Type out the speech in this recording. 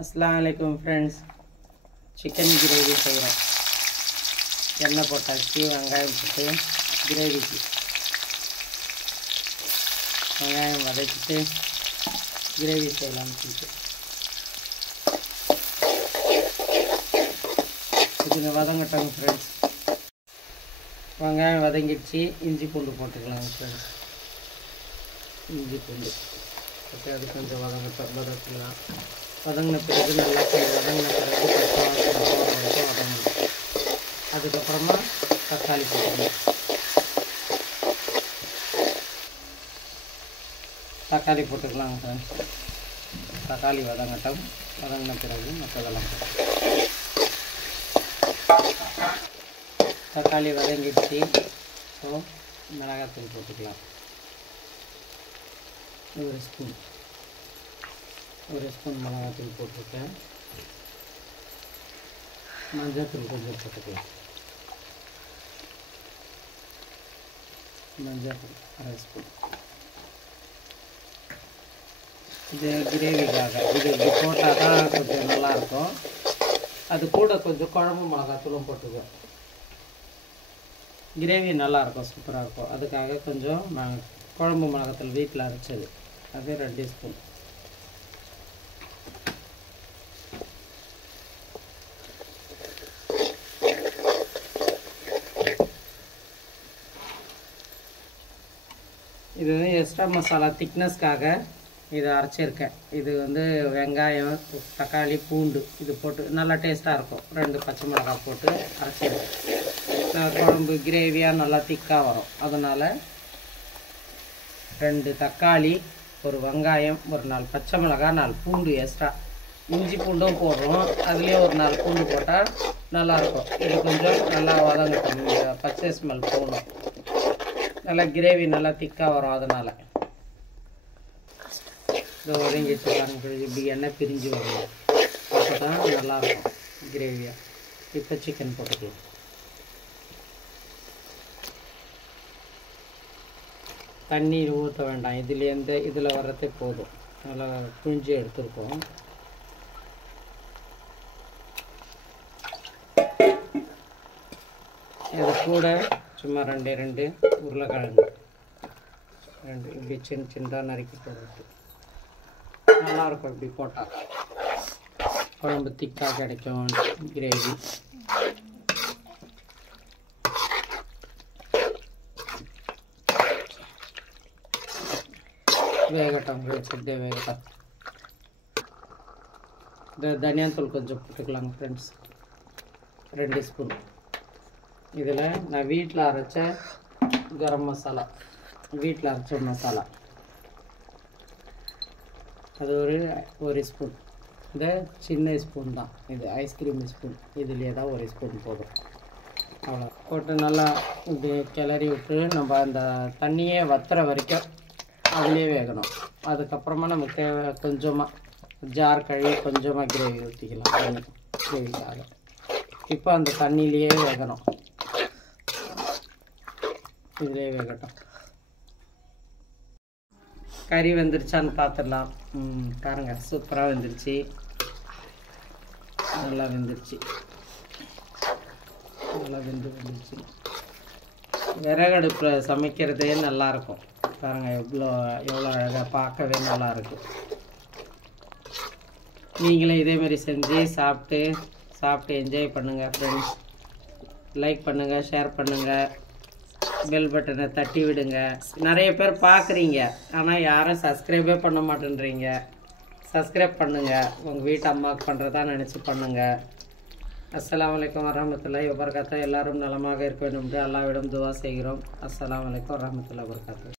अस्सलामुअलैकुम friends chicken gravy செய்கிறோம் எண்ணெய் போட்டாச்சு வெங்காயம் போட்டு கிரேவிக்கு வெங்காயம் வதக்கிட்டு கிரேவி செய்யலாம்னு சொல்லிட்டு இதுங்க வதங்கட்டும் ஃப்ரெண்ட்ஸ் வெங்காயம் வதங்கிடுச்சு இஞ்சி பூண்டு போட்டுக்கலாம் ஃப்ரெண்ட்ஸ் இஞ்சி பூண்டு போட்டு அது கொஞ்சம் வதக்கலாம் வதங்கின பிறகு நல்லா வதங்கின பிறகு பச்சை வாசனை போகிற வரைக்கும் வதங்கணும் அதுக்கப்புறமா தக்காளி போட்டுக்கணும் தக்காளி போட்டுக்கலாம் ஃப்ரெண்ட்ஸ் தக்காளி வதங்கட்டும் வதங்கின பிறகு மற்றதெல்லாம் தக்காளி வதங்கிடுச்சு ஸோ மிளகாத்தூள் போட்டுக்கலாம் ஒரு ஸ்பூன் மிளகாத்தூள் போட்டிருக்கேன் மஞ்சள்தூள் கொஞ்சம் போட்டுக்கலாம் மஞ்சள்தூள் அரை ஸ்பூன் இது கிரேவிக்காக இது இப்படி போட்டால் தான் கொஞ்சம் நல்லாயிருக்கும் அது கூட கொஞ்சம் குழம்பு மிளகாத்தூளும் போட்டுக்குவோம் கிரேவி நல்லாயிருக்கும் சூப்பராக இருக்கும் அதுக்காக கொஞ்சம் நாங்கள் குழம்பு மிளகாத்தூள் வீட்டில் அரைச்சது அது 2 ஸ்பூன் இது வந்து எக்ஸ்ட்ரா மசாலா திக்னஸ்க்காக இதை அரைச்சிருக்கேன் இது வந்து வெங்காயம் தக்காளி பூண்டு இது போட்டு நல்லா டேஸ்ட்டாக இருக்கும் 2 பச்சை மிளகாய் போட்டு அரைச்சிருக்கேன் குழம்பு கிரேவியாக நல்லா திக்காக வரும் அதனால் 2 தக்காளி ஒரு வெங்காயம் ஒரு 4 பச்சை மிளகாய் 4 பூண்டு எக்ஸ்ட்ரா இஞ்சி பூண்டும் போடுறோம் அதுலேயே ஒரு 4 பூண்டு போட்டால் நல்லாயிருக்கும் இது கொஞ்சம் நல்லா வதங்கட்டும் பச்சை ஸ்மெல் போகணும் நல்லா கிரேவி நல்லா திக்காக வரும் அதனால் இதை வதங்கி வச்சுருக்காங்க இப்படி எண்ணெய் பிரிஞ்சு வரணும் அப்போ தான் நல்லாயிருக்கும் கிரேவியாக இப்போ சிக்கன் போட்டுக்கலாம் தண்ணீர் ஊற்ற வேண்டாம் இதுலேருந்து இதில் வர்றதே போதும் நல்லா புழிஞ்சு எடுத்துருக்கோம் இது கூட சும்மா 2 உருளைக்கிழங்கு 2 இப்படி சின்னதாக நறுக்கி போட்டு நல்லாயிருக்கும் இப்படி போட்டால் குழம்பு திக்காக கிடைக்கும் கிரேவி வேகட்டும் அப்படியே வேகட்டும் இந்த தனியாத்தூள் கொஞ்சம் போட்டுக்கலாங்க ஃப்ரெண்ட்ஸ் 2 ஸ்பூன் இதில் நான் வீட்டில் அரைச்ச கரம் மசாலா வீட்டில் அரைச்ச மசாலா அது ஒரு ஸ்பூன் இந்த சின்ன ஸ்பூன் தான் இது ஐஸ்கிரீம் ஸ்பூன் இதுலேயே தான் 1 ஸ்பூன் போதும் அவ்வளோ போட்டு நல்லா இப்படி கிளறி விட்டு நம்ம அந்த தண்ணியே வத்துற வரைக்கும் அதுலேயே வேகணும் அதுக்கப்புறமா நமக்கு தேவை கொஞ்சமாக ஜார் கழுவி கொஞ்சமாக கிரேவி ஊற்றிக்கலாம் தண்ணி கிரேவிக்காக இப்போ அந்த தண்ணியிலையே வேகணும் இதிலே வேகட்டும் கறி வெந்துருச்சான்னு பார்த்துடலாம் பாருங்க சூப்பராக வெந்துருச்சு நல்லா வெந்துருச்சு நல்லா வெந்துருச்சு விறகடுப்பில் சமைக்கிறதே நல்லாயிருக்கும் பாருங்கள் எவ்வளோ அழகாக பார்க்கவே நல்லாயிருக்கும் நீங்களே இதேமாரி செஞ்சு சாப்பிட்டு என்ஜாய் பண்ணுங்கள் ஃப்ரெண்ட்ஸ் லைக் பண்ணுங்கள் ஷேர் பண்ணுங்கள் பெல் பட்டனை தட்டி விடுங்க நிறைய பேர் பார்க்குறீங்க ஆனால் யாரும் சப்ஸ்கிரைபே பண்ண மாட்டேன்றீங்க சப்ஸ்கிரைப் பண்ணுங்கள் உங்கள் வீட்டு அம்மாவுக்கு பண்ணுறதா நினச்சி பண்ணுங்கள் அஸ்ஸலாமு அலைக்கும் வரஹ்மத்துல்லாஹி வபரகாத்துஹு எல்லாரும் நலமாக இருக்க வேண்டும் என்று அல்லாஹ்விடம் துவா செய்கிறோம் அஸ்ஸலாமு அலைக்கும் வரஹ்மத்துல்லாஹி வபரகாத்துஹு